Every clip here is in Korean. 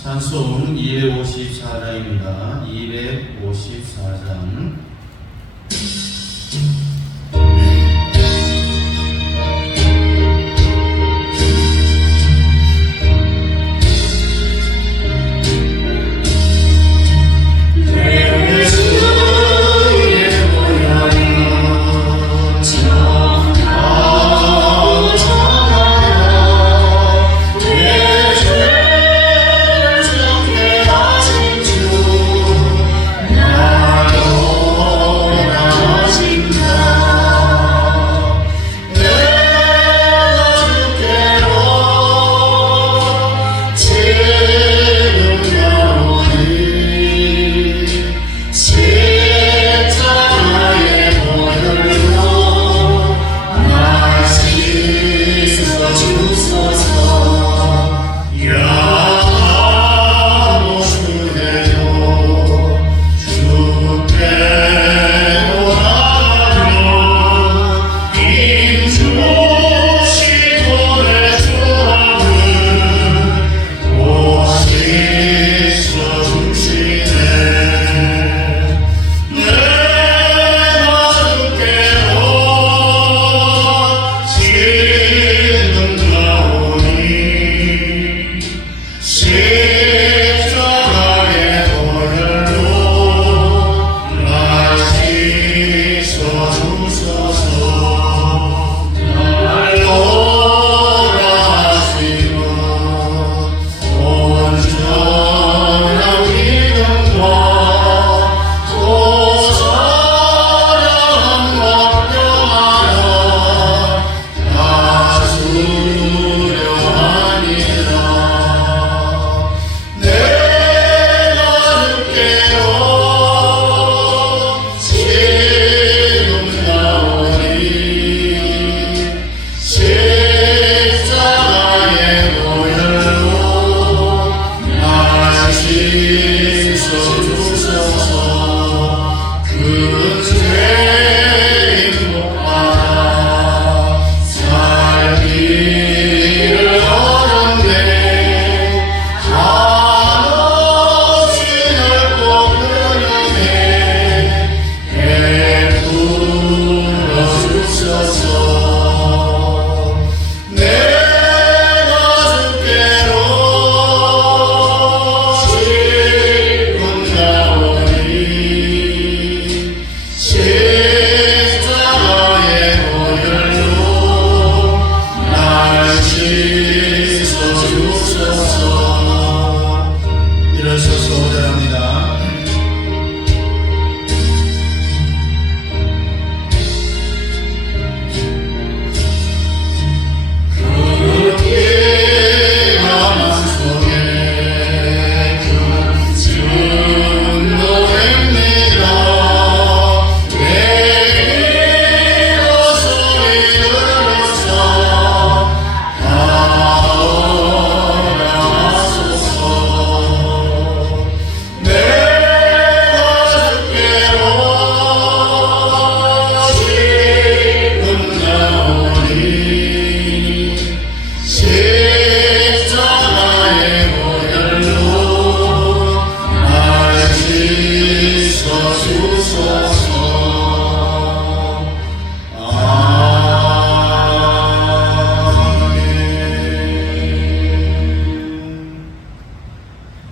찬송 254장입니다. 254장.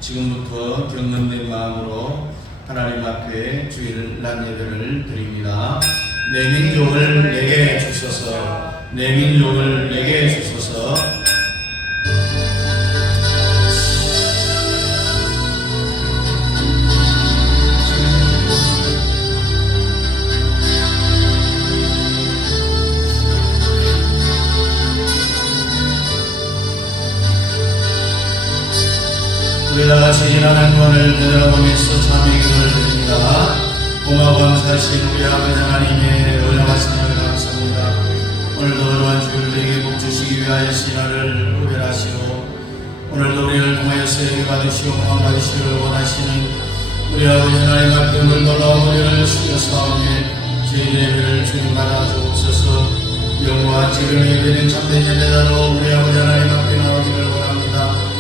지금부터 경건된 마음으로 하나님 앞에 주일날 예배를 드립니다. 내 민족을 내게 주소서, 내 민족을 내게 주소서. 우리 다같이 지나간 주안을 되돌아보면서 참의 기도를 드립니다. 공하고 감사하신 우리 아버지 하나님의 은혜와 사랑을 감사합니다. 오늘도 어려운 주를 우리에게 복주시기 위하여 신화를 구별하시고 오늘도 우리를 통하여서 예배 받으시고 구원 받으시기를 원하시는 우리 아버지 하나님 앞에 오늘도 나와 우리를 숙여사오며 저희의 예배를 주님 받아 주옵소서. 영광과 지금 예배는 참된 예배다로 우리 아버지 하나님 앞에 나오기를 원합니다.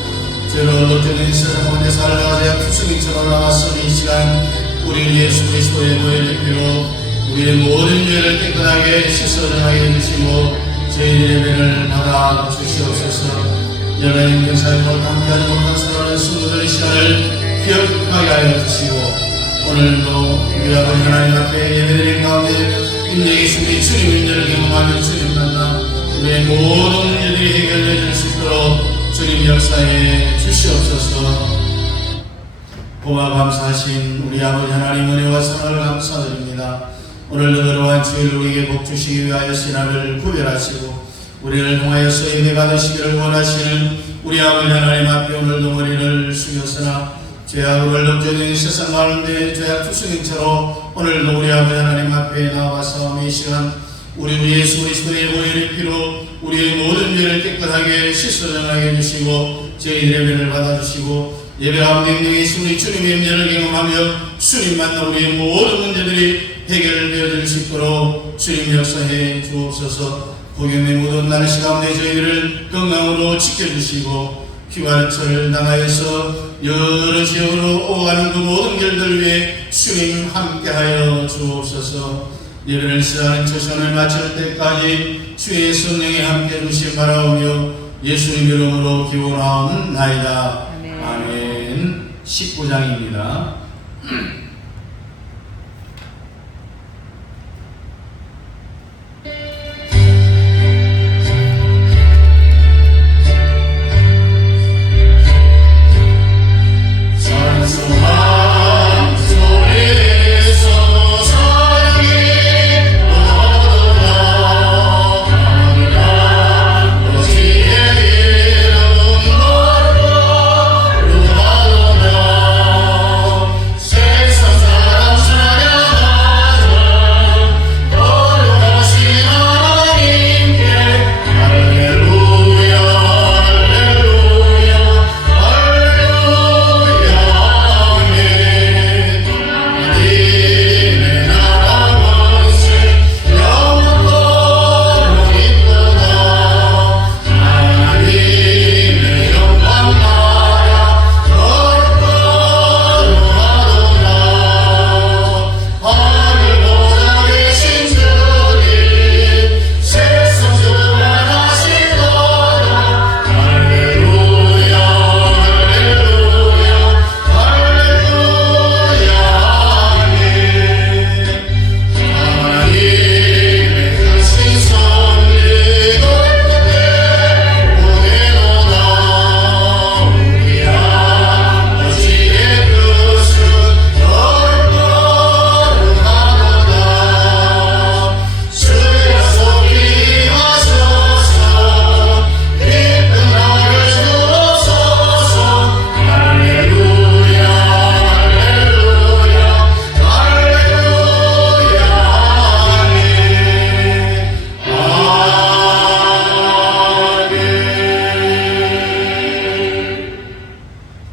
죄로 얼룩져진 세상 가운데 살다가 죄악 투성이처럼 올라왔으니 이 시간 우리 예수 그리스도의 보혈의 피로 우리의 모든 죄를 깨끗하게 씻어 정하게 해주시고 저희의 예배를 받아 주시옵소서. 연예인 경사님으로 함께하지 못한 사랑하는 성도들의 시간을 기억하게 하여 주시고 오늘도 우리 아버지 하나님 앞에 예배드린 가운데 인내의 숨이 주님 인내를 경험하며 주님 만나 우리의 모든 문제들이 해결되어질 수 있도록 주님 역사해 주시옵소서. 고마 감사하신 우리 아버지 하나님 은혜와 사랑을 감사드립니다. 오늘도 그러한 주일 우리에게 복 주시기 위하여 신앙을 구별하시고 우리를 통하여서 예배 받으시기를 원하시는 우리 아버지 하나님 앞에 오늘도 머리를 숙였으나 죄악으로 얼룩져진 세상 가운데 죄악 투성인처럼 오늘도 우리 아버지 하나님 앞에 나와서 이 시간 우리 예수 그리스도의 보혈의 피로 우리의 모든 죄를 깨끗하게 씻어 정하게 해주시고 저희 예배를 받아주시고 예배 가운데 있는 예수님 주님의 임재를 경험하며 주님 만나 우리의 모든 문제들이 해결되어질 수 있도록 주님 역사해 주옵소서. 복음의 모든 날씨 가운데 저희들을 건강으로 지켜주시고 휴가철을 당하여서 여러 지역으로 오가는 그 모든 길들 위해 주님 함께하여 주옵소서. 예배를 시작하는 저 시간을 마칠 때까지 주의 성령이 함께 주시 바라오며 예수님 이름으로 기원하옵나이다. 아멘. 19장입니다.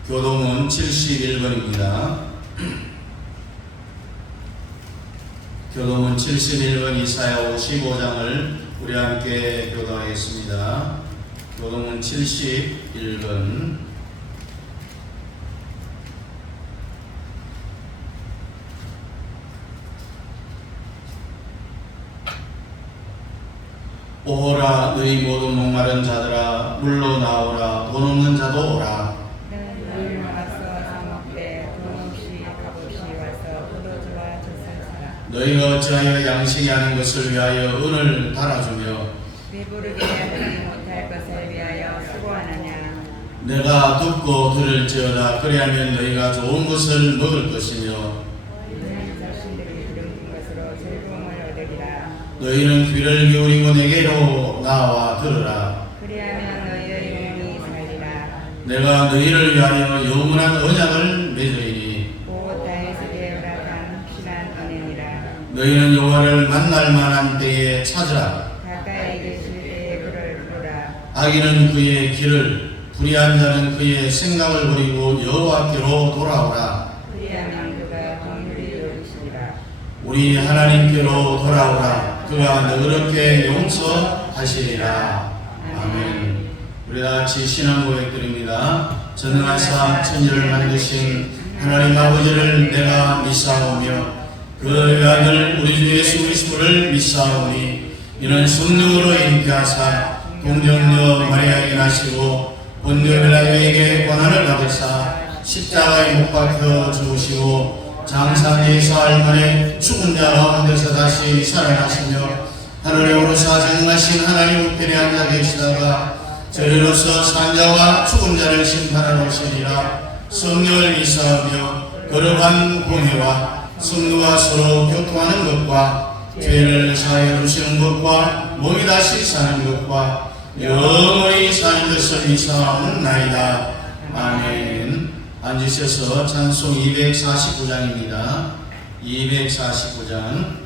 교동은 71번입니다. 교동은 71번 이사야 55장을 우리 함께 교도하겠습니다. 교동은 71번. 오라 너희 모든 목마른 자들아 물로 나오라 돈 없는 자도 오라. 너희가 어찌하여 양식이 아닌 것을 위하여 은을 달아주며 배부르게 하지 못할 것을 위하여 수고하느냐. 내가 듣고 들을지어다 그리하면 너희가 좋은 것을 먹을 것이며 너희는 자신들이 들은 것으로 즐거움을 얻으리라. 너희는 귀를 기울이고 내게로 나와 들으라. 그리하면 너희의 영혼이 살리라. 내가 너희를 위하여 영원한 언약을 맺으리니 곧 다윗에게 허락한 피난 은혜니라. 너희는 여호와를 만날 만한 때에 찾으라. 가까이 계실 때에 그를 부르라. 악인은 그의 길을 불의한 자는 그의 생각을 버리고 여호와께로 돌아오라. 그리하면 그가 긍휼히 여기시리라. 우리 하나님께로 돌아오라. 그가 너그럽게 용서하시리라. 아멘. 우리 다 같이 신앙 고백드립니다. 전능하사 천지를 만드신 하나님 아버지를 내가 믿사오며 그 아들 우리 주 예수 그리스도를 믿사오니 이는 성령으로 잉태하사 동정녀 마리아에게 나시고 본dio 빌라도에게 고난을 받으사 십자가에 못 박혀 죽으시고 장사기 사흘 만에 죽은 자 가운데서 다시 살아나시며 하늘에 사생하신 하나님 우편에 앉아 계시다가 저리로서 산자와 죽은 자를 심판하러 오시리라. 성령을 믿사오며 거룩한 공회와 성도가 서로 교통하는 것과 죄를 사하여 주시는 것과 몸이 다시 사는 것과 영원히 사는 것을 믿사옵나이다. 아멘. 앉으셔서 찬송 249장입니다. 249장.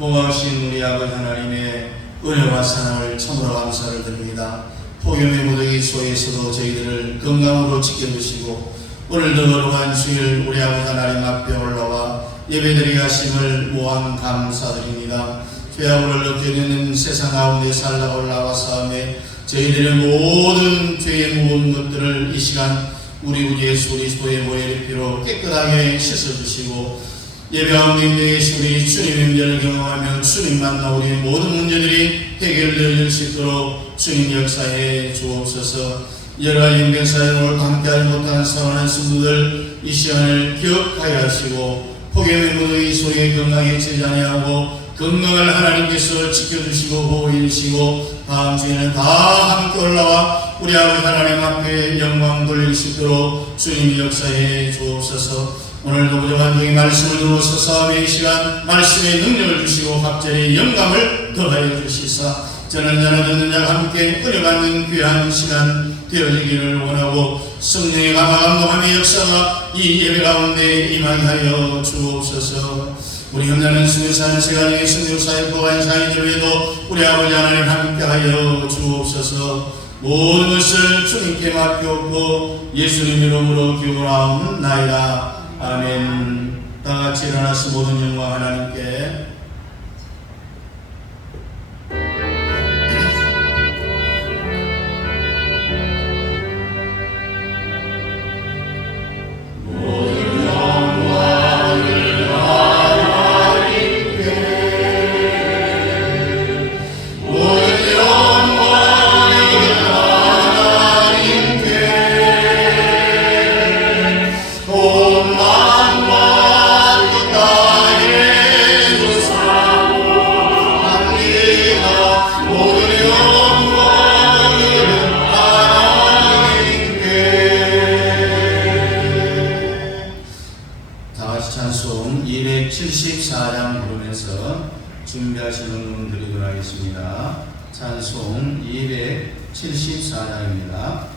고마우신 우리 아버지 하나님의 은혜와 사랑을 참으로 감사를 드립니다. 폭염의 무더기 속에서도 저희들을 건강으로 지켜주시고 오늘도 거룩한 주일 우리 아버지 하나님 앞에 올라와 예배드리게 하심을 무한 감사드립니다. 죄악을 느껴지는 세상 가운데 살다 올라와사오매 저희들의 모든 죄의 무거운 것들을 이 시간 우리 구 예수 그리스도의 보혈의 피로 깨끗하게 씻어주시고 예배 가운데 있는 우리 주님의 은혜를 경험하며 주님 만나 우리의 모든 문제들이 해결될 수 있도록 주님 역사해 주옵소서. 여러 가지 인생사역을 함께하지 못하는 사랑하는 성도들 이 시간을 기억하여 하시고 폭염의 무더위 속에 건강해지지 아니하고 건강을 하나님께서 지켜주시고 보호해 주시고 다음 주에는 다 함께 올라와 우리 아버지 하나님 앞에 영광 돌릴 수 있도록 주님이 역사해 주옵소서. 오늘도 부족한 종의 말씀을 들어서 매일 시간 말씀의 능력을 주시고 갑절의 영감을 더하여 주시사 저는 자나 듣는 자가 함께 은혜 받는 귀한 시간 되어지기를 원하고 성령의 감화감동함의 역사가 이 예배 가운데 임하게 하여 주옵소서. 우리 현장은 승리사는 세간의 승리사의 보관 사이들 외에도 우리 아버지 하나님 함께 하여 주옵소서. 모든 것을 주님께 맡겼고 예수님 이름으로 기원하옵나이다. 아멘. 다같이 일어나서 모든 영광 하나님께. 찬송 274장 부르면서 준비하시는 분 드리도록 하겠습니다. 찬송 274장입니다.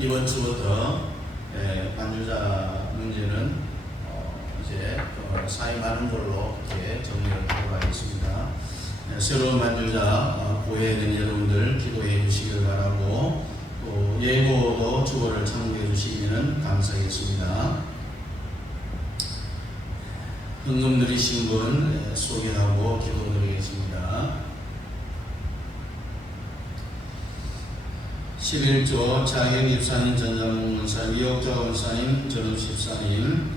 이번 주부터 반주자 문제는 이제 사임하는 걸로 이렇게 정리를 하도록 하겠습니다. 새로운 만들자 보혜된 여러분들 기도해 주시길 바라고, 또 예고도 주보를 참고해 주시면 감사하겠습니다. 헌금 드리신 분 소개하고 기도드리겠습니다. 11조 장현 집사님, 전장문 원사님, 이옥자 원사님, 전업 집사님,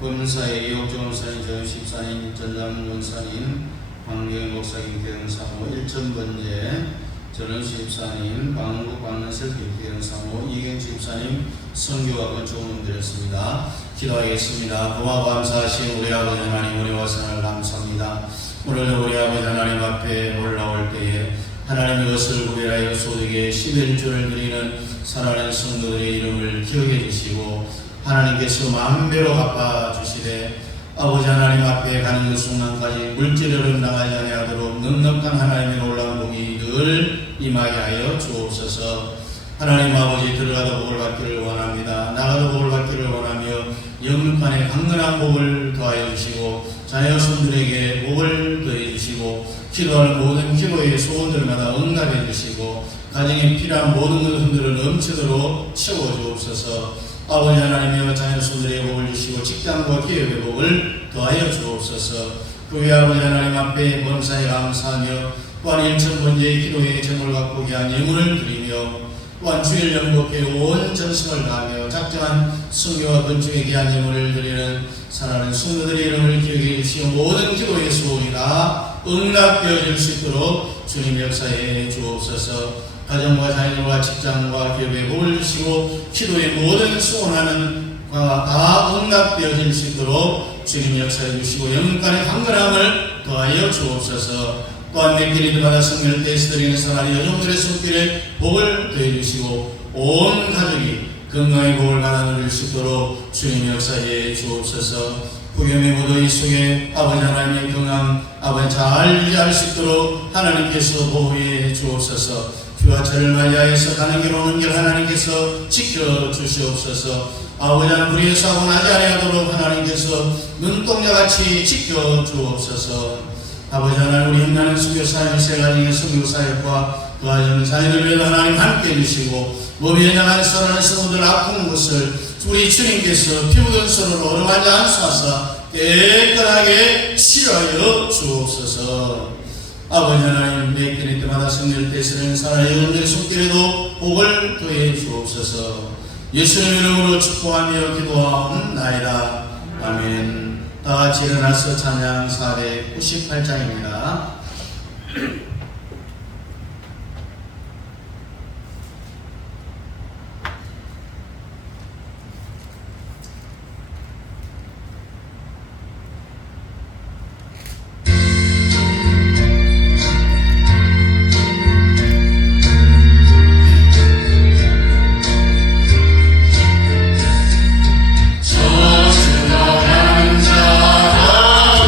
범사의 이옥자 원사님, 전업 집사님, 전장문 원사님, 황경 목사님, 대응사모 1,000번째, 전업 집사님, 방국 방문셀 대응사모, 이경 집사님, 선교와 건축을 드렸습니다. 기도하겠습니다. 고마워 감사하신 우리 아버지 하나님, 우리와 선을 감사합니다. 오늘도 우리 아버지 하나님 앞에 올라올 때에 하나님의 것을 구별하여 소득에 11조를 드리는 사랑하는 성도들의 이름을 기억해 주시고, 하나님께서 만배로 갚아주시되 아버지 하나님 앞에 가는 그 순간까지 물질을 당하지 아니하도록 넉넉한 하나님의 놀라운 복이 늘 임하게 하여 주옵소서. 하나님 아버지, 들어가도 복을 받기를 원합니다. 나가도 복을 받기를 원하며 영육간에 강건한 복을 더하여 주시고, 자녀손들에게 복을 더해 주시고, 기도하는 모든 기도의 소원들마다 응답해 주시고, 가정에 필요한 모든 것들을 넘치도록 채워 주옵소서. 아버지 하나님이여, 자녀손들에게 복을 주시고 직장과 기업의 복을 더하여 주옵소서. 그 외 아버지 하나님 앞에 범사에 감사하며, 또한 1,000번째의 기도의 제목을 갖고 귀한 예물을 드리며, 또한 주일 영복에 온 정성을 다하며 작정한 성교와 건축에 귀한 예물을 드리는 사랑하는 성도들의 이름을 기억해 주시고, 모든 기도의 소원이 다 응답되어질 수 있도록 주님 역사해 주옵소서. 가정과 자녀와 직장과 기업에 복을 주시고, 기도의 모든 소원하는 바가 다 응답되어질 수 있도록 주님 역사해 주시고, 영간의 강건함을 더하여 주옵소서. 또한 맥기리드 받아 성결 때에서 드리는 사랑하는 여종들의 손길에 복을 더해 주시고, 온 가족이 건강의 복을 받아 누릴 수 있도록 주님 역사해 주옵소서. 구경의 무더위 속에 아버지 하나님의 건강 아버지 잘 유지할 수 있도록 하나님께서 보호해 주옵소서. 주화철을 맞이하여서 가는 길 오는 길 하나님께서 지켜주시옵소서. 아버지 하나님 불의의 사고 나지 아니하도록 하나님께서 눈동자같이 지켜주옵소서. 아버지 하나님, 우리 힘나는 선교사님 세가정의 선교사역과 그 아정 자녀들 위해 하나님 함께 해주시고, 몸이 연약한 선한 성도들 아픈 곳을 우리 주님께서 피 묻은 손으로 오르마지 않사사 깨끗하게 치료하여 주옵소서. 아버지 하나님, 매 끼니 때마다 성령 때서는 사랑의 영혼들의 손길에도 복을 더해 주옵소서. 예수님 이름으로 축복하며 기도하옵나이다. 아멘. 다 같이 일어나서 찬양 498장입니다. 저주가 난 자라고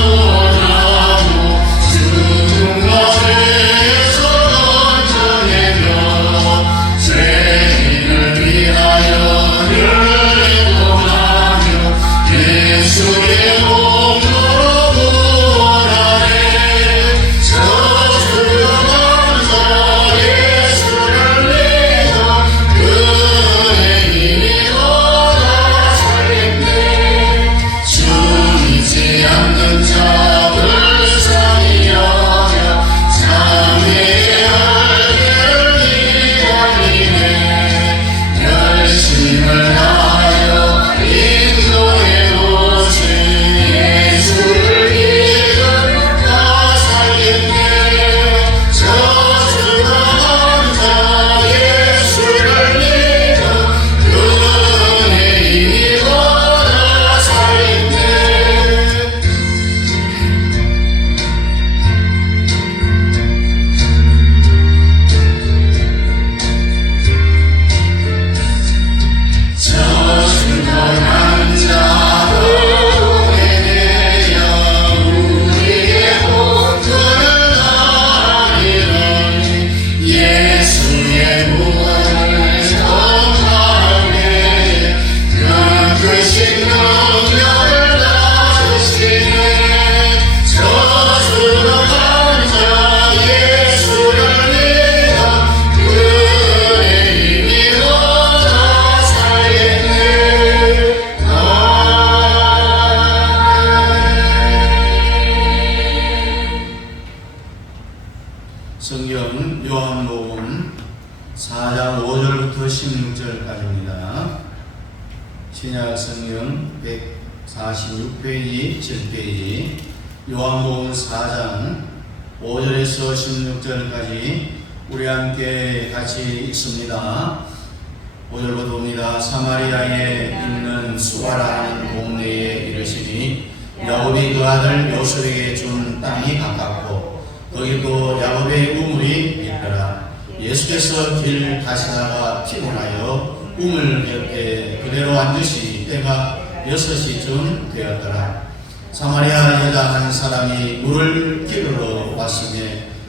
죽은 것을 4장 5절부터 16절까지입니다. 신약 성경 146페이지 7페이지 요한복음 4장 5절에서 16절까지 우리 함께 같이 읽습니다. 5절부터 봅니다. 사마리아에 있는 수가라는 동네에 이르시니 야곱이 그 아들 요셉에게 준 땅이 가깝고 거기도 야곱의 우물이 있더라. 예수께서 길 가시다가 피곤하여 우물 곁에 그대로 앉으시 때가 6시쯤 되었더라. 사마리아 여자 한 사람이 물을 기르러 왔으며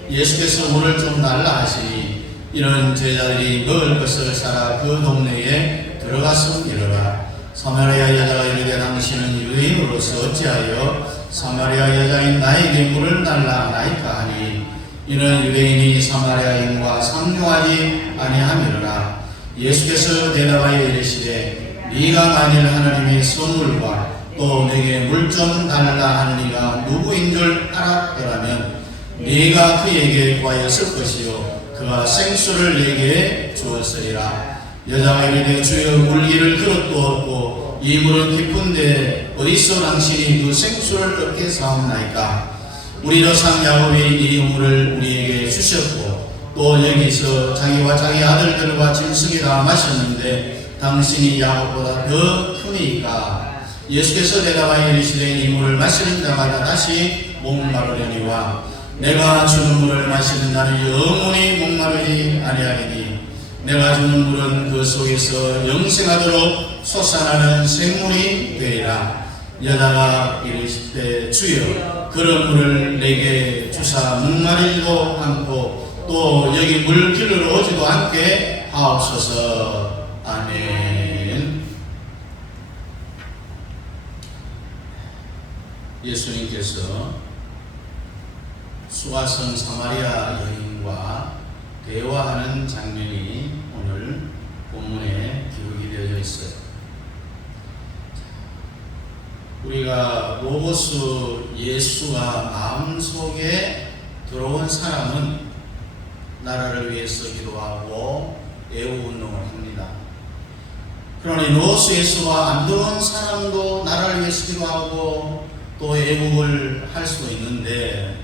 예수께서 물을 좀 달라 하시니 이런 제자들이 먹을 것을 사라 그 동네에 들어갔음이로라. 사마리아 여자가 이르되 당신은 유대인으로서 어찌하여 사마리아 여자인 나에게 물을 달라 하나이까 하니 이는 유대인이 사마리아인과 상종하지 아니함이로라. 예수께서 대답하여 이르시되 네가 만일 하나님의 선물과 또 내게 물 좀 달라 하는 이가 누구인 줄 알았더라면 네가 그에게 구하였을 것이요 그가 생수를 내게 주었으리라. 여자가 이르되 주여 물기를 그릇도 없고 이 물은 깊은데 어디서 당신이 그 생수를 얻게 사옵나이까. 우리 조상 야곱이 이 물을 우리에게 주셨고 또 여기서 자기와 자기 아들들과 짐승이 다 마셨는데 당신이 야곱보다 더 크니까. 예수께서 대답하여 이르시되 이 물을 마시는 자마다 다시 목마르려니와 내가 주는 물을 마시는 자는 영원히 목마르지 아니하리니 내가 주는 물은 그 속에서 영생하도록 솟아나는 생물이 되리라. 여자가 이르시되 주여 그런 물을 내게 주사 목마르지도 않고 또 여기 물 기르러 오지도 않게 하옵소서. 아멘. 예수님께서 수가성 사마리아 여인과 대화하는 장면이 오늘 본문에 기록이 되어져 있어요. 우리가 로고스 예수가 마음속에 들어온 사람은 나라를 위해서 기도하고 애우운동을 합니다. 그러니 로고스 예수가 안 들어온 사람도 나라를 위해서 기도하고 또 애국을 할 수도 있는데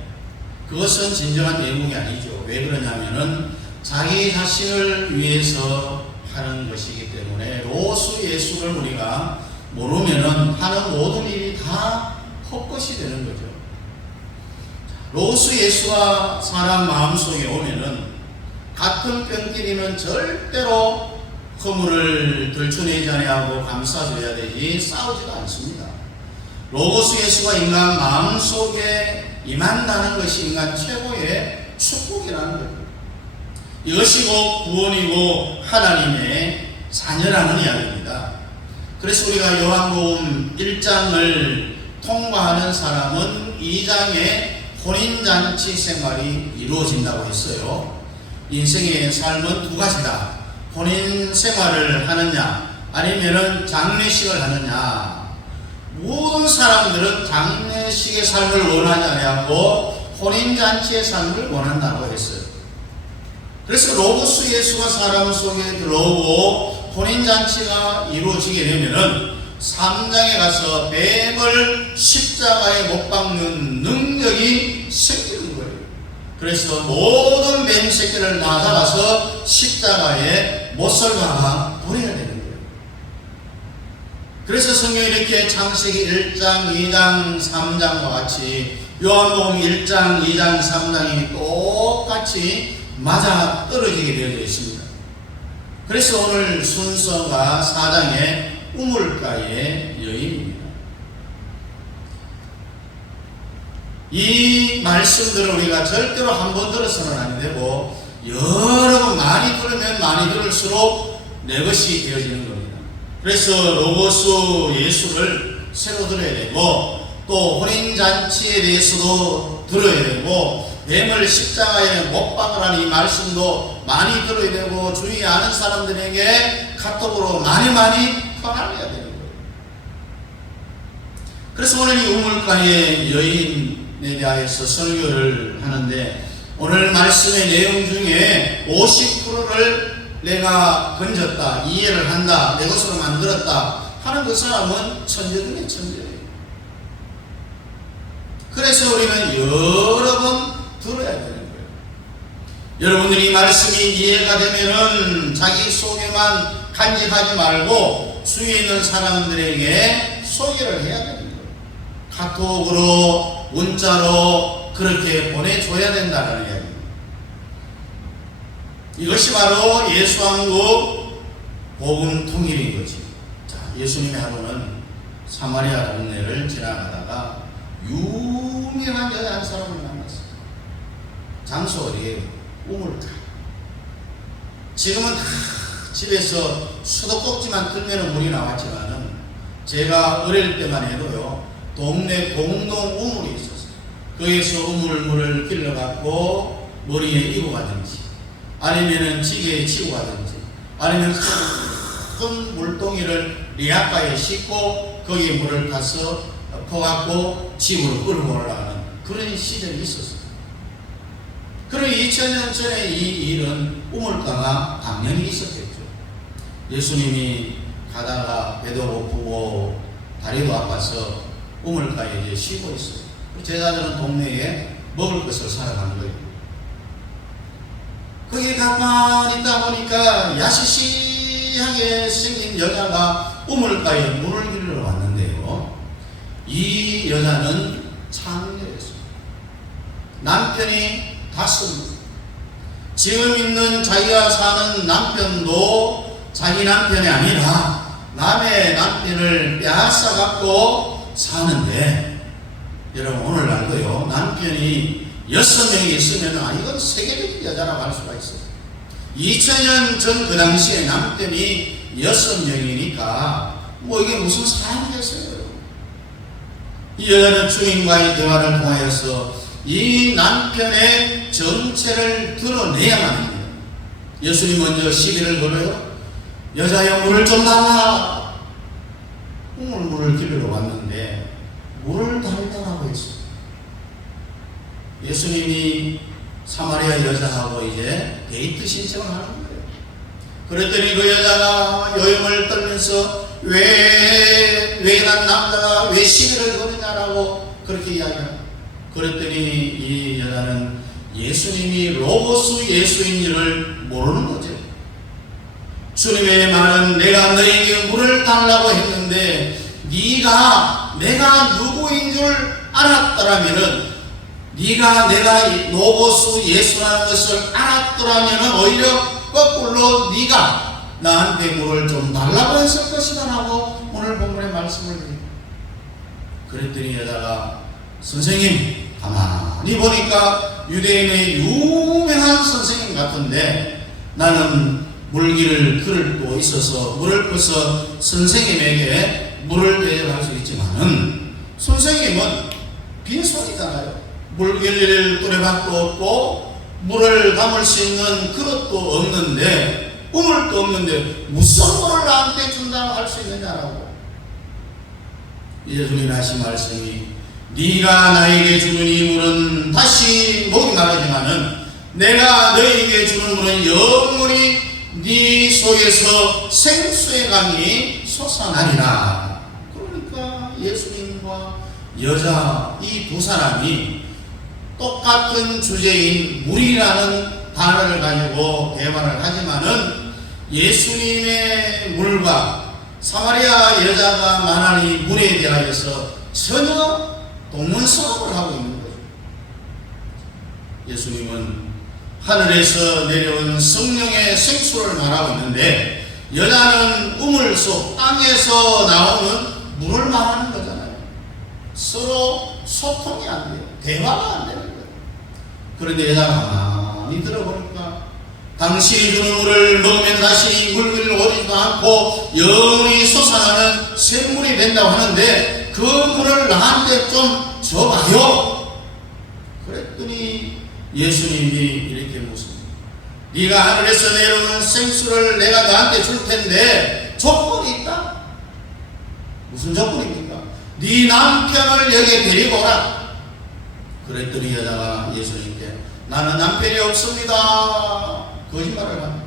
그것은 진정한 애국이 아니죠. 왜 그러냐면은 자기 자신을 위해서 하는 것이기 때문에 로고스 예수를 우리가 모르면은 하는 모든 일이 다 헛것이 되는 거죠. 로고스 예수가 사람 마음속에 오면은 같은 편끼리는 절대로 허물을 들춰내지 아니하고 감싸줘야 되지 싸우지도 않습니다. 로고스 예수가 인간 마음속에 임한다는 것이 인간 최고의 축복이라는 거죠. 이것이 곧 구원이고 하나님의 자녀라는 이야기입니다. 그래서 우리가 요한복음 1장을 통과하는 사람은 2장의 혼인잔치 생활이 이루어진다고 했어요. 인생의 삶은 두 가지다. 혼인 생활을 하느냐 아니면은 장례식을 하느냐. 모든 사람들은 장례식의 삶을 원하지 않고 혼인잔치의 삶을 원한다고 했어요. 그래서 로고스 예수가 사람 속에 들어오고 혼인잔치가 이루어지게 되면은 3장에 가서 뱀을 십자가에 못 박는 능력이 생기는 거예요. 그래서 모든 뱀 새끼를 다 잡아서 십자가에 못을 박아 버려야 되는 거예요. 그래서 성경이 이렇게 창세기 1장, 2장, 3장과 같이 요한복음 1장, 2장, 3장이 똑같이 맞아 떨어지게 되어져 있습니다. 그래서 오늘 순서가 4장의 우물가의 여인입니다. 이 말씀들을 우리가 절대로 한 번 들어서는 안 되고 여러 번 많이 들으면 많이 들을수록 내 것이 되어지는 겁니다. 그래서 로고스 예수를 새로 들어야 되고 또 혼인잔치에 대해서도 들어야 되고 뱀을 십자가에 못 박으라는 이 말씀도 많이 들어야 되고 주위 아는 사람들에게 카톡으로 많이 전하려야 되는 거예요. 그래서 오늘 이 우물가의 여인에 대하여서 설교를 하는데 오늘 말씀의 내용 중에 50%를 내가 건졌다, 이해를 한다, 내 것으로 만들었다 하는 그 사람은 천재들이에요, 천재. 그래서 우리는 여러 번 들어야 되는 거예요. 여러분들이 말씀이 이해가 되면은 자기 속에만 간직하지 말고 주위에 있는 사람들에게 소개를 해야 되는 거예요. 카톡으로, 문자로 그렇게 보내줘야 된다는 이야기입니다. 이것이 바로 예수왕국 복음 통일인 거지. 자, 예수님의 하루는 사마리아 동네를 지나가다가 유명한 여자 한 사람을 만났어요. 장소 어디에요? 우물가. 지금은 다 집에서 수도꼭지만 틀면 물이 나왔지만은 제가 어릴 때만 해도요, 동네 공동 우물이 있었어요. 거기서 우물물을 길러갖고 머리에 이고 가든지 아니면은 지게에 치고 가든지 아니면 큰 물동이를 리아가에 싣고 거기에 물을 타서 퍼갖고 집으로 끌고 올라가는 그런 시절이 있었어요. 그럼 2000년 전에 이 일은 우물가가 당연히 있었겠죠. 예수님이 가다가 배도 고프고 다리도 아파서 우물가에 이제 쉬고 있어요. 제자들은 동네에 먹을 것을 사러 가는 거예요. 거기에 가만히 있다 보니까 야시시하게 생긴 여자가 우물가에 물을 길러 왔는데요. 이 여자는 창녀였어요. 남편이 5명. 지금 있는 자기가 사는 남편도 자기 남편이 아니라 남의 남편을 빼앗아 갖고 사는데, 여러분 오늘날도요 남편이 6명이 있으면 이건 세계적인 여자라고 할 수가 있어요. 2000년 전 그 당시에 남편이 6명이니까 뭐 이게 무슨 사람이겠어요. 이 여자는 주인과의 대화를 통하여서 이 남편의 정체를 드러내야만 합니다. 예수님 먼저 시비를 걸어요. 여자여, 물을 좀 달라. 물을 길러 왔는데 물을 달라고 했어요. 예수님이 사마리아 여자하고 이제 데이트 신청을 하는 거예요. 그랬더니 그 여자가 요염을 떨면서 왜 난 남자가 왜 시비를 거느냐라고 그렇게 이야기합니다. 그랬더니 이 여자는 예수님이 로고스 예수인 줄을 모르는 거죠. 주님의 말은 내가 너에게 물을 달라고 했는데 네가 내가 누구인 줄 알았더라면은, 네가 내가 로고스 예수라는 것을 알았더라면은 오히려 거꾸로 네가 나한테 물을 좀 달라고 했을 것이다 라고 오늘 본문의 말씀을 드립니다. 그랬더니 여자가 선생님, 가만히 보니까 유대인의 유명한 선생님 같은데 나는 물기를 그릇도 있어서 물을 퍼서 선생님에게 물을 대접할 수 있지만은 선생님은 빈손이잖아요. 물기를 또래밖에 없고 물을 담을 수 있는 그릇도 없는데 우물도 없는데 무슨 물을 나한테 준다고 할 수 있느냐라고. 예수님이 하신 말씀이 네가 나에게 주는 이 물은 다시 목이 마르지만은 내가 너에게 주는 물은 영원히 네 속에서 생수의 강이 솟아나리라. 그러니까 예수님과 여자 이 두 사람이 똑같은 주제인 물이라는 단어를 가지고 대화를 하지만은 예수님의 물과 사마리아 여자가 말하는 이 물에 대하여서 전혀 동문서답을 하고 있는 거죠. 예수님은 하늘에서 내려온 성령의 생수를 말하고 있는데 여자는 우물 속 땅에서 나오는 물을 말하는 거잖아요. 서로 소통이 안 돼요. 대화가 안 되는 거예요. 그런데 여자가 많이 들어보니까 당신이 주는 물을 먹으면 다시 물기를 오지도 않고 영원히 솟아나는 샘물이 된다고 하는데 그 물을 나한테 좀 줘봐요. 그랬더니 예수님이 이렇게 묻습니다. 네가 하늘에서 내려오는 생수를 내가 너한테 줄 텐데 조건이 있다. 무슨 조건입니까? 네 남편을 여기에 데리고 오라. 그랬더니 여자가 예수님께 나는 남편이 없습니다. 거짓말을 합니다.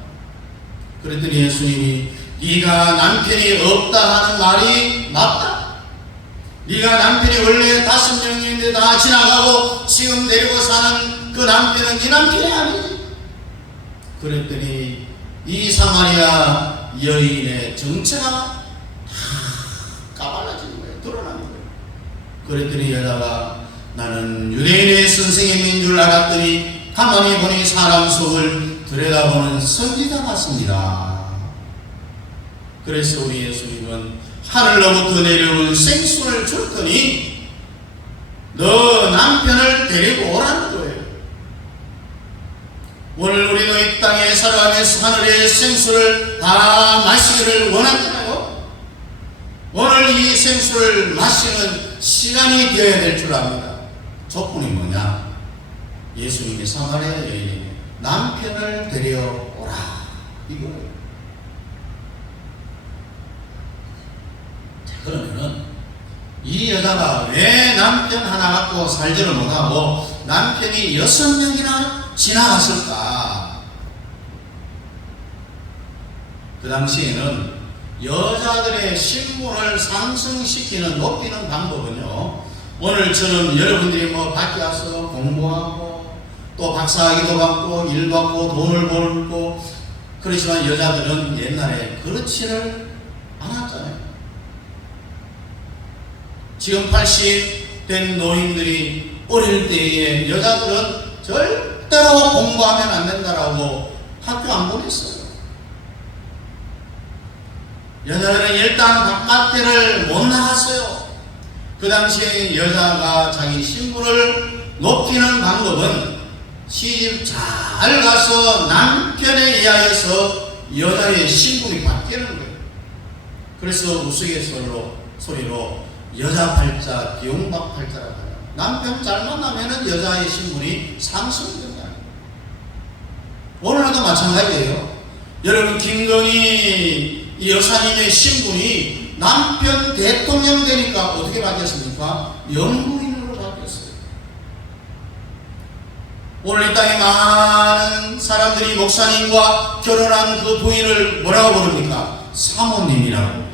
그랬더니 예수님이 네가 남편이 없다 하는 말이 맞다. 네가 남편이 원래 5명인데 다 지나가고 지금 데리고 사는 그 남편은 네 남편이 아니지. 그랬더니 이 사마리아 여인의 정체가 다 까발라지는 거예요. 드러나는 거예요. 그랬더니 여자가 나는 유대인의 선생님인 줄 알았더니 가만히 보니 사람 속을 들여다보는 선지자 같습니다. 그래서 우리 예수님은 하늘로부터 내려온 생수를 줬더니 너 남편을 데리고 오라는 거예요. 오늘 우리도 이 땅에 살아가면서 하늘의 생수를 다 마시기를 원하잖아요. 오늘 이 생수를 마시는 시간이 되어야 될 줄 압니다. 조건이 뭐냐? 예수님이 사마리아 여인에게 남편을 데려오라 이거예요. 자, 그러면은 이 여자가 왜 남편 하나 갖고 살지를 못하고 남편이 6명이나 지나갔을까? 그 당시에는 여자들의 신분을 상승시키는 높이는 방법은요, 오늘처럼 여러분들이 뭐 밖에 와서 공부하고 또 박사학위도 받고 일 받고 돈을 벌고 그렇지만 여자들은 옛날에 그렇지를 않았잖아요. 지금 80 된 노인들이 어릴 때에 여자들은 절대로 공부하면 안 된다라고 학교 안 보냈어요. 여자들은 일단 바깥에를 못 나갔어요. 그 당시에 여자가 자기 신분을 높이는 방법은 시집 잘 가서 남편에 의하여서 여자의 신분이 바뀌는 거예요. 그래서 우스갯소리로 여자 팔자, 비용박 팔자라고 해요. 남편 잘 만나면은 여자의 신분이 상승된다. 오늘도 마찬가지예요. 여러분, 김건희 이 여사님의 신분이 남편 대통령 되니까 어떻게 바뀌었습니까? 영부인으로 바뀌었어요. 오늘 이 땅에 많은 사람들이 목사님과 결혼한 그 부인을 뭐라고 부릅니까? 사모님이라고.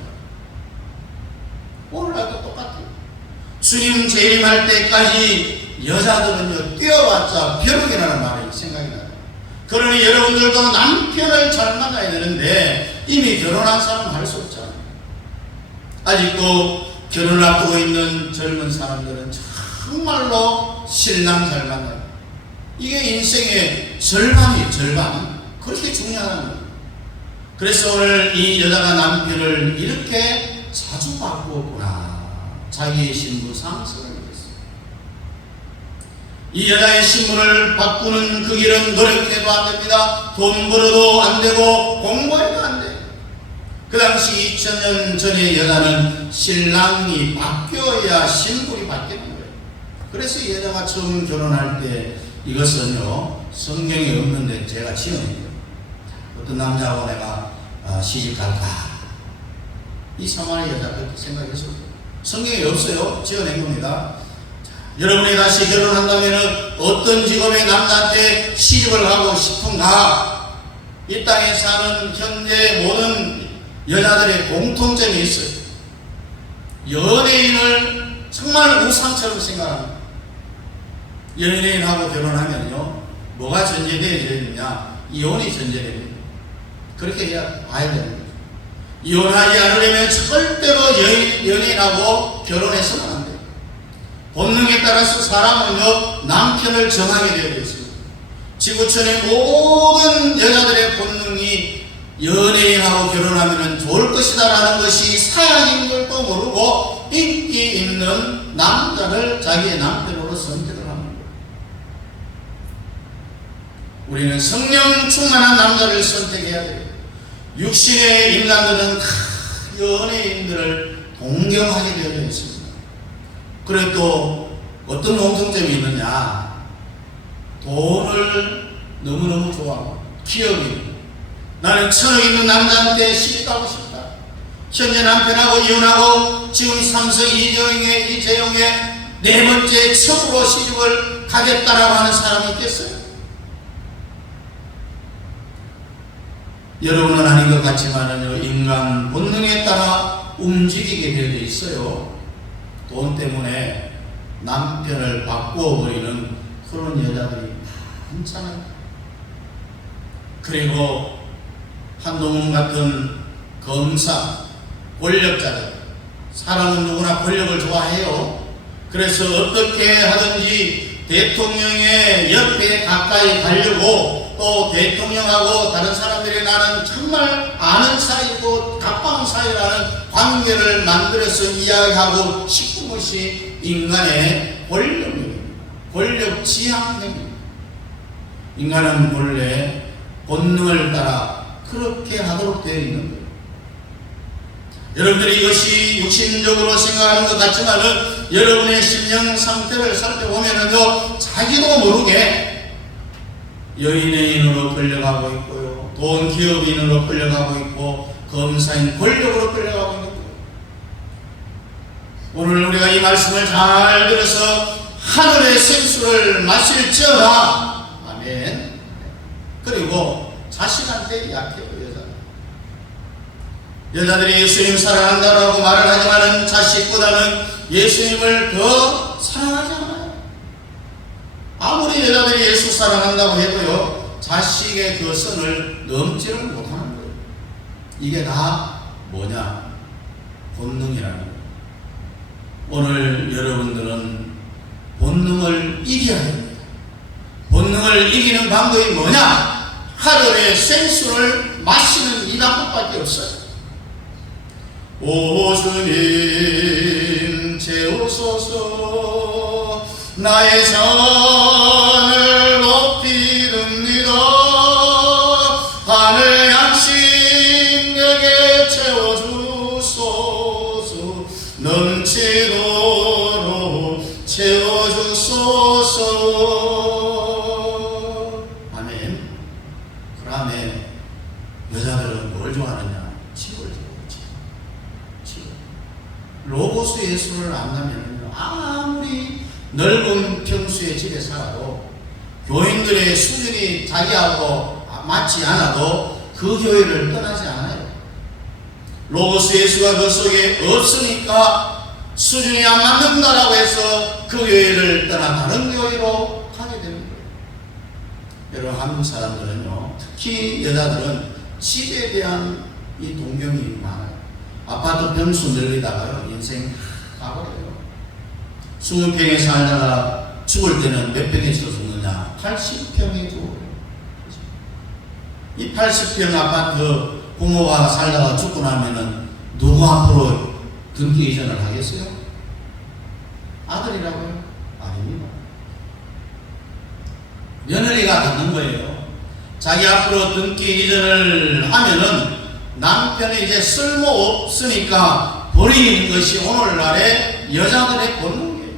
오늘날도 똑같아요. 주님 재림할 때까지 여자들은요, 뛰어봤자 벼룩이라는 말이 생각이 나요. 그러니 여러분들도 남편을 잘 만나야 되는데 이미 결혼한 사람은 할 수 없잖아요. 아직도 결혼을 앞두고 있는 젊은 사람들은 정말로 신랑 잘 만나요. 이게 인생의 절반이에요. 절반. 그렇게 중요한 거예요. 그래서 오늘 이 여자가 남편을 이렇게 자주 바꾸었구나. 자기의 신분 상승을 했어요. 이 여자의 신분을 바꾸는 그 길은 노력해도 안 됩니다. 돈 벌어도 안 되고 공부해도 안 돼요. 그 당시 2000년 전의 여자는 신랑이 바뀌어야 신분이 바뀌는 거예요. 그래서 이 여자가 처음 결혼할 때 이것은요, 성경에 없는데 제가 지어낸 거예요. 어떤 남자하고 내가 시집 갈까? 이 사마리아 여자 그렇게 생각했어요. 성경에 없어요. 지어낸 겁니다. 여러분이 다시 결혼한다면 어떤 직업의 남자한테 시집을 가고 싶은가? 이 땅에 사는 현재 모든 여자들의 공통점이 있어요. 연예인을 정말 우상처럼 생각합니다. 연예인하고 결혼하면요, 뭐가 전제되어야 이혼이 전제됩니다. 그렇게 봐야 되는 거죠. 이혼하지 않으려면 절대로 연예인하고 결혼해서는 안 돼요. 본능에 따라서 사람은요, 남편을 정하게 되어 있습니다. 지구촌의 모든 여자들의 본능이 연예인하고 결혼하면 좋을 것이다 라는 것이 사양인 걸도 모르고 인기 있는 남자를 자기의 남편으로 선택을 합니다. 우리는 성령 충만한 남자를 선택해야 돼요. 육신의 인간들은 다 연예인들을 동경하게 되어 있습니다. 그래 또 어떤 공통점이 있느냐? 돈을 너무너무 좋아하고 기업이 나는 1000억 있는 남자한테 시집가고 싶다. 현재 남편하고 이혼하고 지금 삼성 이재용의 4번째 첩으로 시집을 가겠다라고 하는 사람이 있겠어요? 여러분은 아닌 것 같지만은 인간 본능에 따라 움직이게 되어 있어요. 돈 때문에 남편을 바꾸어버리는 그런 여자들이 많잖아요. 그리고 한동훈 같은 검사, 권력자들, 사람은 누구나 권력을 좋아해요. 그래서 어떻게 하든지 대통령의 옆에 가까이 가려고 또 대통령하고 다른 사람들이 나는 정말 아는 사이고 가까운 사이라는 관계를 만들어서 이야기하고 싶은 것이 인간의 권력입니다. 권력 지향입니다. 인간은 본래 본능을 따라 그렇게 하도록 되어 있는 거예요. 여러분들이 이것이 육신적으로 생각하는 것 같지만은 여러분의 심령 상태를 살펴보면은요, 자기도 모르게 여인의인으로 끌려가고 있고요, 돈 기업인으로 끌려가고 있고, 검사인 권력으로 끌려가고 있는 거예요. 오늘 우리가 이 말씀을 잘 들어서 하늘의 생수를 마실지어다. 아멘. 그리고 자신한테 약해요. 여자들이 예수님 사랑한다라고 말을 하지만은 자식보다는 예수님을 더 사랑하지 않아요. 아무리 여자들이 예수 사랑한다고 해도요, 자식의 그 선을 넘지를 못하는 거예요. 이게 다 뭐냐? 본능이라는 거예요. 오늘 여러분들은 본능을 이겨야 됩니다. 본능을 이기는 방법이 뭐냐? 하늘의 생수를 마시는 이 방법밖에 없어요. 오 주님 채우소서, 나의 잔을 높이 듭니다. 하늘 양식 내게 채워주소서, 넘치도록 채워주소서. 아멘. 그 다음에 여자들은 뭘 좋아하느냐? 집을 좋아하지. 로고스 예수를 안 가면 아무리 넓은 평수의 집에 살아도, 교인들의 수준이 자기하고 맞지 않아도 그 교회를 떠나지 않아요. 로고스 예수가 그 속에 없으니까 수준이 안 맞는다라고 해서 그 교회를 떠나 다른 교회로 가게 됩니다. 여러분, 한국 사람들은요, 특히 여자들은 집에 대한 이 동경이 많아요. 아파트 평수 늘리다가요, 인생 가버려요. 20평에 살다가 죽을 때는 몇 평에서 죽느냐? 80평에 죽어요. 이 80평 아파트 부모가 살다가 죽고 나면은 누구 앞으로 등기 이전을 하겠어요? 아들이라고요? 아닙니다. 며느리가 갖는 거예요. 자기 앞으로 등기 이전을 하면은 남편이 이제 쓸모없으니까 버리는 것이 오늘날의 여자들의 본능이에요.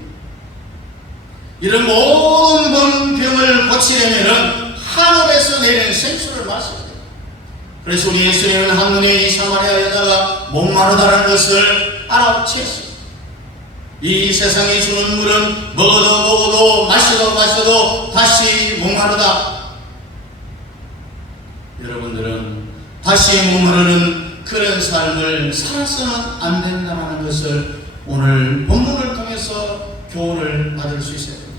이런 모든 병을 고치려면은 하늘에서 내리는 생수를 마셔야 돼요. 그래서 우리 예수님은 한눈에 이 사마리아 여자가 목마르다는 것을 알아챘어요. 이 세상이 주는 물은 먹어도 마셔도 다시 목마르다. 여러분들은 다시 목마르는 그런 삶을 살아서는 안 된다는 것을 오늘 본문을 통해서 교훈을 받을 수 있어야 됩니다.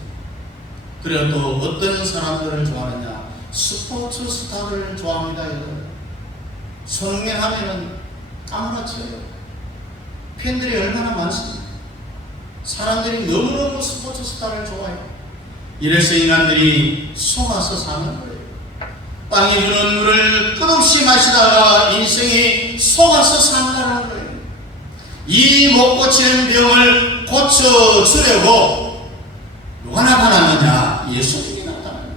그리고 또 어떤 사람들을 좋아하느냐? 스포츠 스타를 좋아합니다. 여러분, 손흥민 하면은 아무렇지요. 팬들이 얼마나 많습니까? 사람들이 너무너무 스포츠 스타를 좋아해요. 이래서 인간들이 속아서 사는 거예요. 땅이 주는 물을 끝없이 마시다가 인생이 속아서 산다는 거예요. 이 못 고치는 병을 고쳐주려고 누가 나타나느냐? 예수님이 나타나는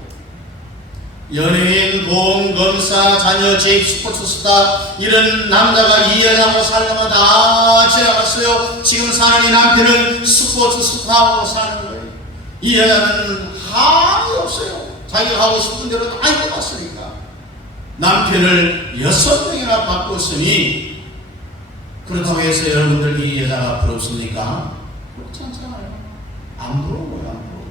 거예요. 연예인, 돈, 검사, 자녀, 집, 스포츠 스타, 이런 남자가 이 여자하고 살다가 다 지나갔어요. 지금 사는 이 남편은 스포츠 스타하고 사는 거예요. 이 여자는 한이 없어요. 자기가 하고 싶은 대로 다 해봤으니까. 남편을 6명이나 바꿨으니, 그렇다고 해서 여러분들 이 여자가 부럽습니까? 그렇지 않잖아요. 안 부러워요, 안 부러워.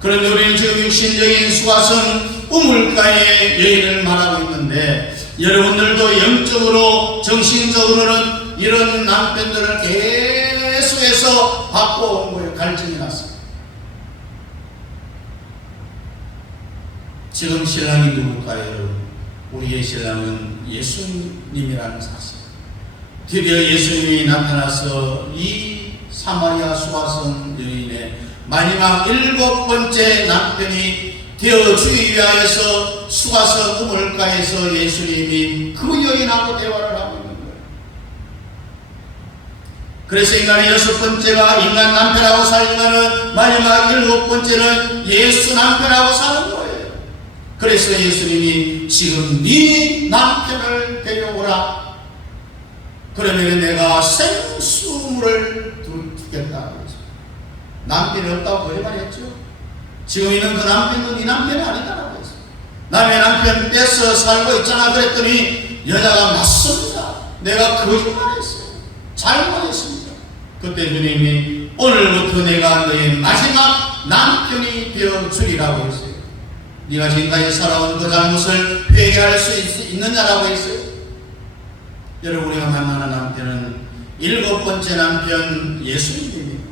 그런데 우리는 지금 육신적인 수가성 우물가의 여인을 말하고 있는데, 여러분들도 영적으로 정신적으로는 이런 남편들을 계속해서 바꿔온 거예요. 갈증이 났어요. 지금 신랑이 누굴까요, 여러분? 우리의 신랑은 예수님이라는 사실. 드디어 예수님이 나타나서 이 사마리아 수가성 여인의 마지막 7번째 남편이 되어주기 위하여서 수가성 우물가에서 예수님이 그 여인하고 대화를 하고 있는 거예요. 그래서 인간의 6번째가 인간 남편하고 살지만은 마지막 7번째는 예수 남편하고 사는 거예요. 그래서 예수님이 지금 네 남편을 데려오라. 그러면 내가 생수물을 두겠다. 남편이 없다고 거짓말했죠. 지금 있는 그 남편은 네 남편이 아니다라고 했어요. 남의 남편 뺏어 살고 있잖아 그랬더니 여자가 맞습니다. 내가 거짓말했어요. 잘못했습니다. 그때 주님이 오늘부터 내가 너의 마지막 남편이 되어주리라고 했어요. 네가 지금까지 살아온 그 잘못을 회개할 수 있느냐라고 했어요. 여러분, 우리가 만나는 남편은 7번째 남편 예수님입니다.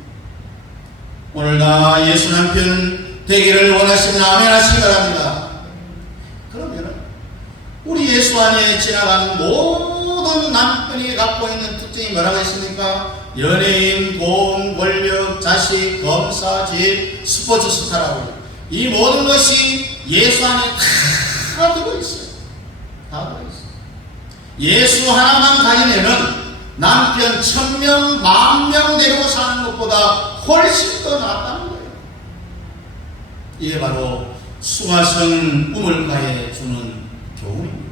오늘 나 예수 남편 되기를 원하시면 아멘 하시기 바랍니다. 그러면 우리 예수 안에 지나간 모든 남편이 갖고 있는 특징이 뭐라고 했습니까? 연예인, 돈, 권력, 자식, 검사, 집, 스포츠 스타라고 해요. 이 모든 것이 예수 안에 다 들어있어요. 다 들어있어요. 예수 하나만 가진 애는 남편 1000명, 10,000명 데리고 사는 것보다 훨씬 더 낫다는 거예요. 이게 바로 수가성 우물가에 주는 교훈입니다.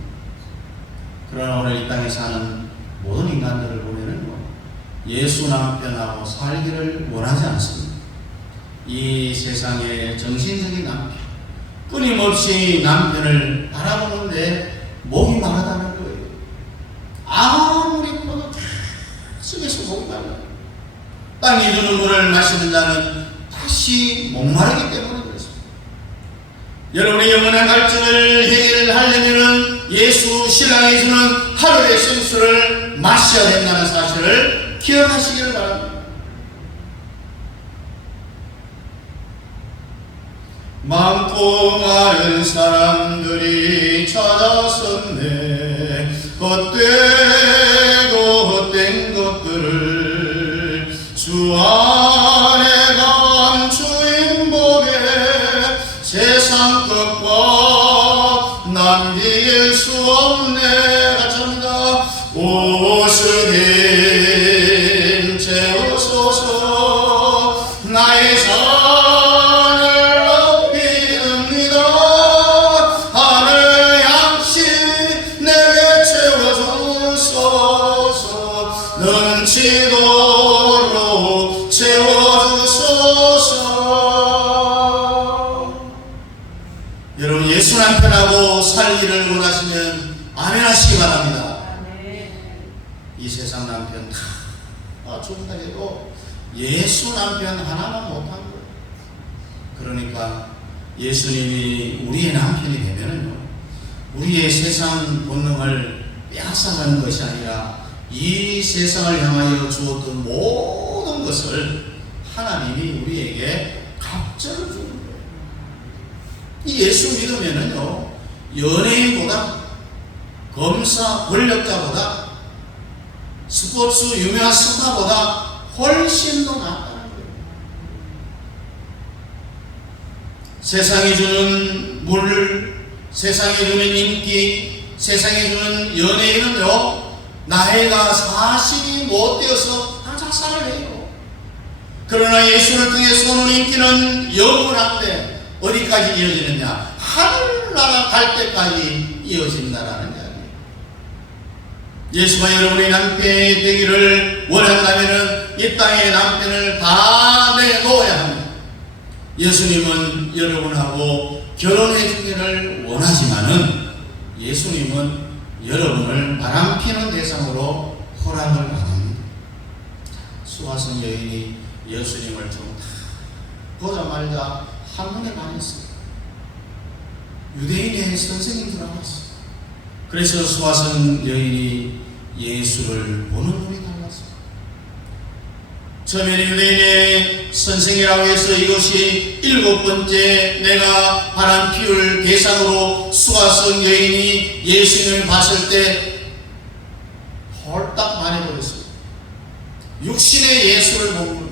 그러나 오늘 이 땅에 사는 모든 인간들을 보면은 예수 남편하고 살기를 원하지 않습니다. 이 세상의 정신적인 남편, 끊임없이 남편을 바라보는데 목이 마르다는 거예요. 아무리 먹어도 속에서 목이 마르다. 땅이 주는 물을 마시는 자는 다시 목마르기 때문에 그렇습니다. 여러분의 영원한 갈증을 해결하려면 예수 신랑이 주는 하루의 생수를 마셔야 된다는 사실을 기억하시기를 바랍니다. 많고 많은 사람들이 찾아섰네. 헛되고 헛된 것들을 주 안에 감추인 법에 세상 것과 남길 수 없네. 같이 합니다. 오스님 채우소서 나의 산을 높이옵니다. 하늘 양식 내게 채워주소서. 넘치도록 채워주소서. 여러분, 예수 남편하고 살기를 원하시면 아멘 하시기 바랍니다. 이 세상 남편 다 좋다해도 예수 남편 하나만 못한 거예요. 그러니까 예수님이 우리의 남편이 되면은요, 우리의 세상 본능을 빼앗아가는 것이 아니라 이 세상을 향하여 주었던 모든 것을 하나님이 우리에게 갑절을 주는 거예요. 이 예수 믿으면은요, 연예인보다, 검사, 권력자보다, 스포츠 유명한 스타보다 훨씬 더 낫다는 거예요. 세상이 주는 물, 세상이 주는 인기, 세상이 주는 연예인은요, 나이가 40이 못 되어서 다 자살을 해요. 그러나 예수를 통해서 오는 인기는 영원한데 어디까지 이어지느냐? 하늘나라 갈 때까지 이어진다라는 이야기예요. 예수가 여러분의 남편이 되기를 원한다면 이 땅의 남편을 다 내놓아야 합니다. 예수님은 여러분하고 결혼해 주기를 원하지만은 예수님은 여러분을 바람피는 대상으로 허락을 안 합니다. 수가성 여인이 예수님을 좀 보자마자 한눈에 반했어요. 유대인의 선생인 줄 알았어요. 그래서 수화성 여인이 예수를 보는 눈이 달랐어요. 처음에는 유대인의 선생이라고 해서 이것이 7번째 내가 바람 피울 대상으로 수화성 여인이 예수님을 봤을 때 홀딱 말해버렸어요. 육신의 예수를 보고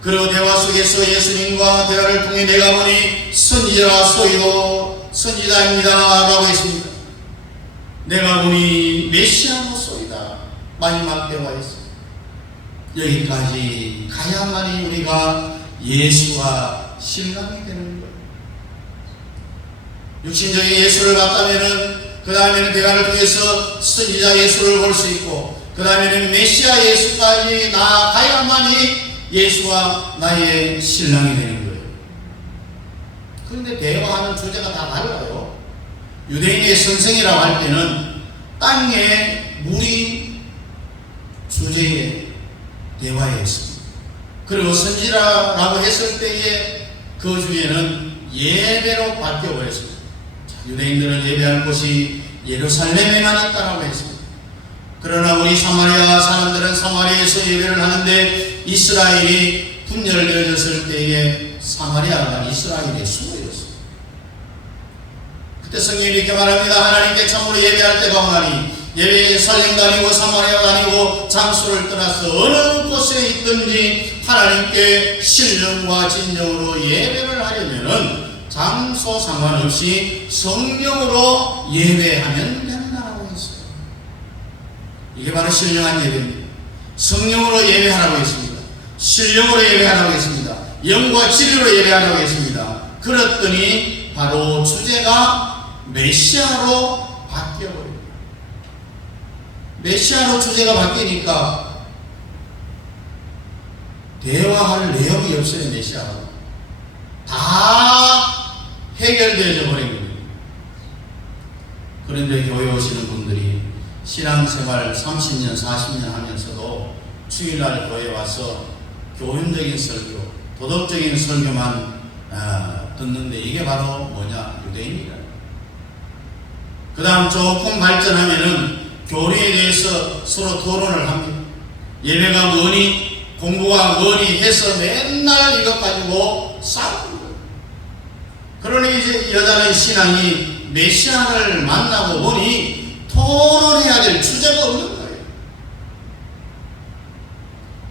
그 대화 속에서 예수님과 대화를 통해 내가 보니 선지자 소이도 선지자입니다 라고 했습니다. 내가 보니 메시아노 소이다 마지막 대화에서 여기까지 가야만이 우리가 예수와 신랑이 되는 거예요. 육신적인 예수를 봤다면은 그 다음에는 대화를 통해서 선지자 예수를 볼 수 있고 그 다음에는 메시아 예수까지 나아가야만이 예수와 나의 신랑이 되는 거예요. 그런데 대화하는 주제가 다 달라요. 유대인의 선생이라고 할 때는 땅에 물이 주제의 대화였습니다. 그리고 선지자라고 했을 때에 그 주제는 예배로 바뀌어버렸습니다. 유대인들은 예배할 곳이 예루살렘에만 있다고 했습니다. 그러나 우리 사마리아 사람들은 사마리아에서 예배를 하는데 이스라엘이 분열되어졌을 때에 사마리아가 이스라엘의 수도였습니다. 그때 성경이 이렇게 말합니다. 하나님께 참으로 예배할 때가 오나니 예배에 살림도 아니고 사마리아도 아니고 장소를 떠나서 어느 곳에 있든지 하나님께 신령과 진정으로 예배를 하려면은 장소 상관없이 성령으로 예배하면 된다고 했어요. 이게 바로 신령한 예배입니다. 성령으로 예배하라고 했습니다. 신령으로 예배하라고 했습니다. 영과 진리로 예배하라고 했습니다. 그랬더니 바로 주제가 메시아로 바뀌어버립니다. 메시아로 주제가 바뀌니까 대화할 내용이 없어요. 메시아가 다 해결되어져 버린 겁니다. 그런데 교회 오시는 분들이 신앙생활 30년 40년 하면서도 주일날 교회에 와서 교훈적인 설교, 도덕적인 설교만 듣는데 이게 바로 뭐냐? 유대인이라. 그 다음 조금 발전하면은 교리에 대해서 서로 토론을 합니다. 예배가 뭐니? 공부가 뭐니? 해서 맨날 이것 가지고 싸우는 거예요. 그러니 이제 여자는 신앙이 메시아를 만나고 보니 토론해야 될 주제가 없는 거예요.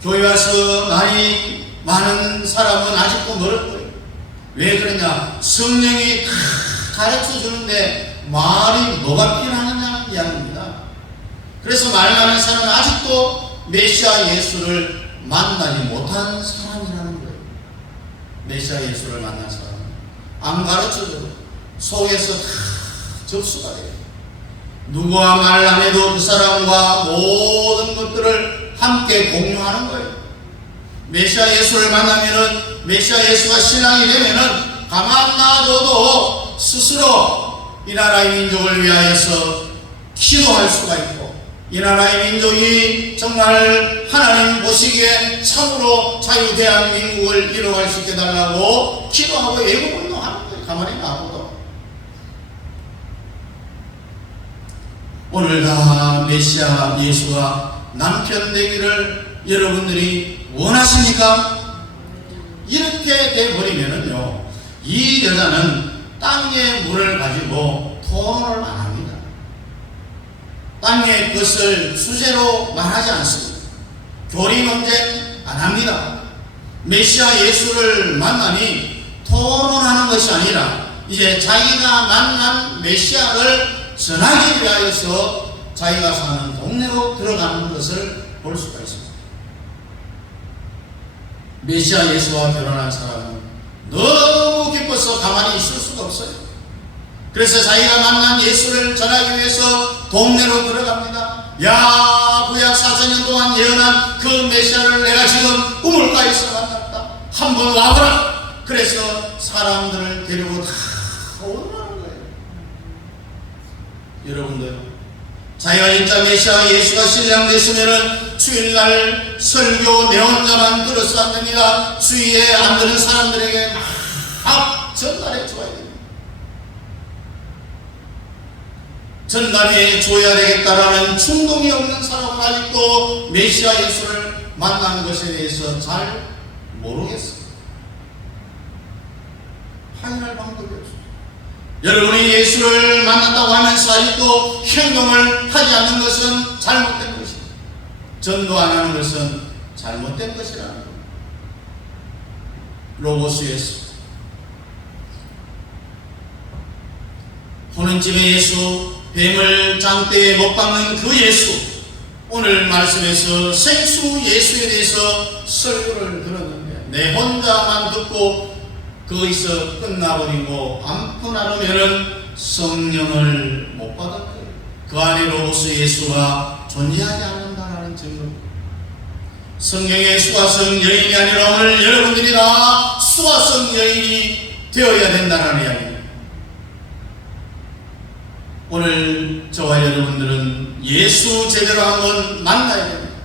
교회 와서 나이 많은 사람은 아직도 멀을 거예요. 왜 그러냐? 성령이 다 가르쳐 주는데 말이 뭐가 필요하느냐는 이야기입니다. 그래서 말 많은 사람은 아직도 메시아 예수를 만나지 못한 사람이라는 거예요. 메시아 예수를 만난 사람은 안 가르쳐줘도 속에서 다 접수가 돼요. 누구와 말 안 해도 그 사람과 모든 것들을 함께 공유하는 거예요. 메시아 예수를 만나면은 메시아 예수가 신랑이 되면은 가만 놔둬도 스스로 이 나라의 민족을 위하여서 기도할 수가 있고 이 나라의 민족이 정말 하나님 보시기에 참으로 자유 대한민국을 이루어갈 수 있게 달라고 기도하고 예고운동하는 거예요. 가만히 놔둬도. 오늘 다 메시아 예수가 남편 되기를 여러분들이 원하십니까? 이렇게 돼버리면은요, 이 여자는 땅의 물을 가지고 토론을 안 합니다. 땅의 것을 주제로 말하지 않습니다. 교리 논쟁 안 합니다. 메시아 예수를 만나니 토론하는 것이 아니라 이제 자기가 만난 메시아를 전하기 위하여서 자기가 사는 동네로 들어가는 것을 볼 수가 있습니다. 메시아 예수와 결혼한 사람은 너무 기뻐서 가만히 있을 수가 없어요. 그래서 자기가 만난 예수를 전하기 위해서 동네로 들어갑니다. 야, 구약 4,000년 동안 예언한 그 메시아를 내가 지금 우물가에서 만났다. 한번 와보라. 그래서 사람들을 데리고 다 오라는 거예요. 여러분들, 자기가 진짜 메시아 예수가 신랑 됐으면은 주일날 설교 내 혼자만 들어서 안 됩니다. 주위에 안 드는 사람들에게 막 전달해 줘야 됩니다. 전달해 줘야 되겠다라는 충동이 없는 사람은 아직도 메시아 예수를 만난 것에 대해서 잘 모르겠어요. 확인할 방법이 없어요. 여러분이 예수를 만났다고 하면서 아직도 행동을 하지 않는 것은 잘못된 것입니다. 전도 안 하는 것은 잘못된 것이라는 겁니다. 로고스 예수, 호는집의 예수, 뱀을 장대에 못 박는 그 예수, 오늘 말씀에서 생수 예수에 대해서 설교를 들었는데 내 혼자만 듣고 거기서 끝나버리고 않고 나누면은 성령을 못 받은 거예요. 그 안에 로고스 예수가 존재하지 않는다라는 증거. 성경의 수화성 여인이 아니라 오늘 여러분들이 다 수화성 여인이 되어야 된다는 이야기입니다. 오늘 저와 여러분들은 예수 제대로 한번 만나야 됩니다.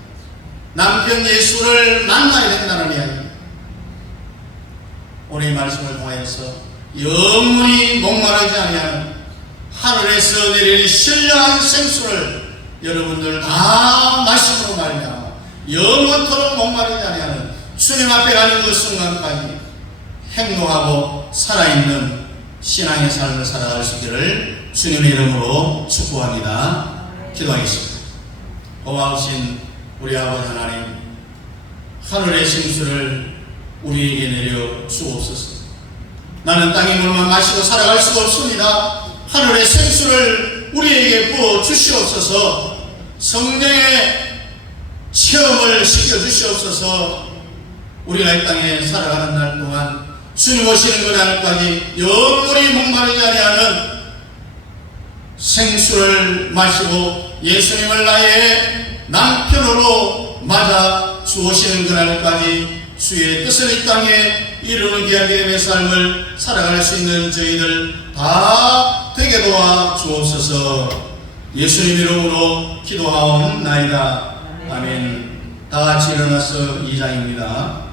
남편 예수를 만나야 된다는 이야기입니다. 오늘 이 말씀을 통하여서 영원히 목마르지 아니하는 하늘에서 내리는 신령한 생수를 여러분들 다 마심으로 말미암아 영원토록 목마르지 아니하는 주님 앞에 가는 그 순간까지 행동하고 살아있는 신앙의 삶을 살아갈 수 있기를 주님의 이름으로 축복합니다. 기도하겠습니다. 고마우신 우리 아버지 하나님, 하늘의 생수를 우리에게 내려 주옵소서. 나는 땅의 물만 마시고 살아갈 수가 없습니다. 하늘의 생수를 우리에게 부어 주시옵소서. 성령의 체험을 시켜 주시옵소서. 우리가 이 땅에 살아가는 날 동안 주님 오시는 그날까지 영원히 목마르지 아니하는 생수를 마시고 예수님을 나의 남편으로 맞아 주오시는 그날까지 주의 뜻을 이 땅에 이루는 귀한 믿음의 삶을 살아갈 수 있는 저희들 다 되게 도와 주옵소서. 예수님 이름으로 기도하옵나이다. 아멘. 다 같이 일어나서 2장입니다.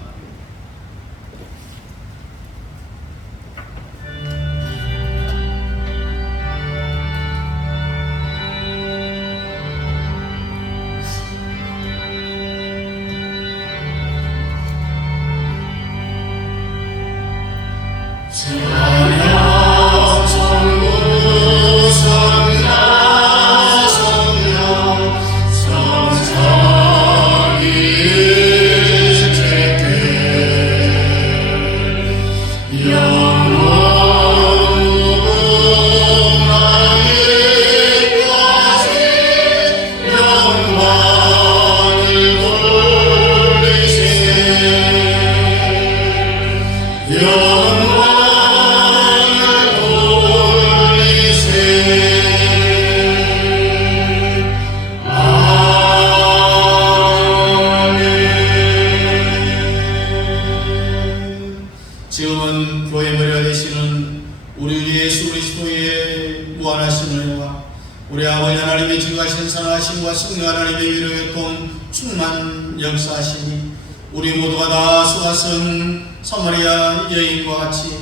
지금은 교회 머리가 되시는 우리 예수 그리스도의 무한하신 은혜와 우리 아버지 하나님의 지극하신 사랑하심과 성령 하나님의 위로의 교통 충만 역사하시니 우리 모두가 다 수화성 사마리아 여인과 같이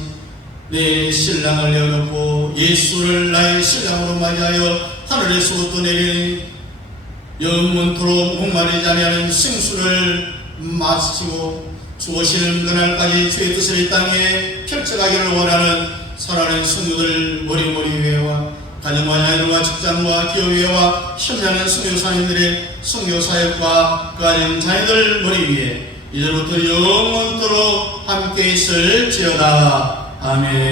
내 신랑을 내어놓고 예수를 나의 신랑으로 맞이하여 하늘에서부터 내린 영원토록 목마르지 아니하는 생수를 마시고 주오시는 그날까지 주의 뜻을 이 땅에 펼쳐가기를 원하는 사랑하는 성도들 머리머리 위에와 가정과 자녀들과 직장과 기업 위에와 협력하는 선교사님들의 선교사역과 그 가정 자녀들 머리 위에 이제부터 영원토록 함께 있을지어다. 아멘.